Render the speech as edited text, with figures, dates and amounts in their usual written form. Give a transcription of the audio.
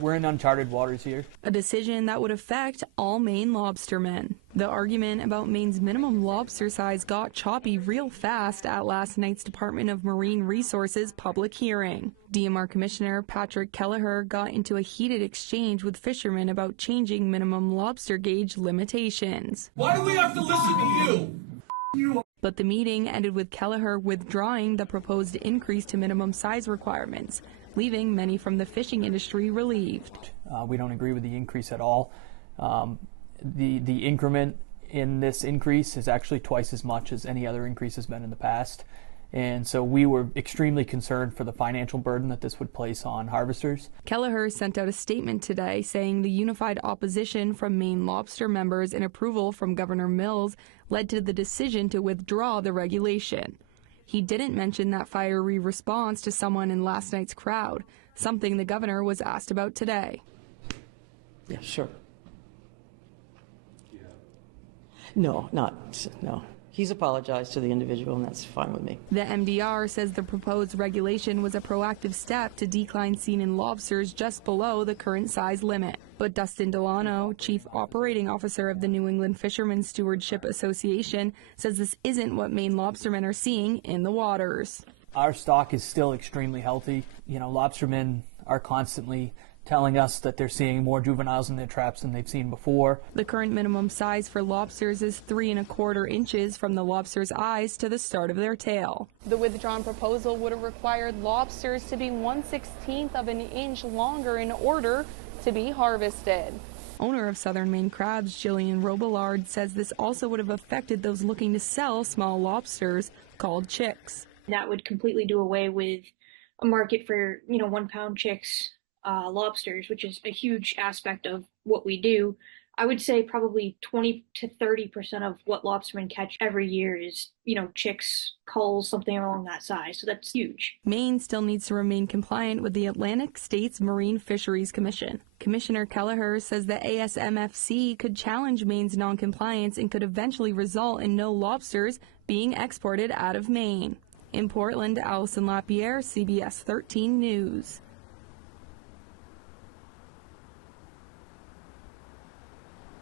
We're in uncharted waters here. A decision that would affect all Maine lobstermen. The argument about Maine's minimum lobster size got choppy real fast at last night's Department of Marine Resources public hearing. DMR Commissioner Patrick Kelleher got into a heated exchange with fishermen about changing minimum lobster gauge limitations. Why do we have to listen to you? But the meeting ended with Kelleher withdrawing the proposed increase to minimum size requirements, leaving many from the fishing industry relieved. We don't agree with the increase at all. The increment in this increase is actually twice as much as any other increase has been in the past. And so we were extremely concerned for the financial burden that this would place on harvesters. Kelleher sent out a statement today saying the unified opposition from Maine lobster members and approval from Governor Mills led to the decision to withdraw the regulation. He didn't mention that fiery response to someone in last night's crowd, something the governor was asked about today. Yeah, sure. No. He's apologized to the individual, and that's fine with me. The MDR says the proposed regulation was a proactive step to decline seen in lobsters just below the current size limit. But Dustin Delano, Chief Operating Officer of the New England Fishermen's Stewardship Association, says this isn't what Maine lobstermen are seeing in the waters. Our stock is still extremely healthy. Lobstermen are constantly telling us that they're seeing more juveniles in their traps than they've seen before. The current minimum size for lobsters is 3¼ inches from the lobster's eyes to the start of their tail. The withdrawn proposal would have required lobsters to be 1/16 of an inch longer in order to be harvested. Owner of Southern Maine Crabs, Jillian Robillard, says this also would have affected those looking to sell small lobsters called chicks. That would completely do away with a market for, 1-pound chicks. Lobsters, which is a huge aspect of what we do. I would say probably 20 to 30% of what lobstermen catch every year is, chicks, culls, something along that size. So that's huge. Maine still needs to remain compliant with the Atlantic States Marine Fisheries Commission. Commissioner Kelleher says the ASMFC could challenge Maine's noncompliance and could eventually result in no lobsters being exported out of Maine. In Portland, Allison Lapierre, CBS 13 News.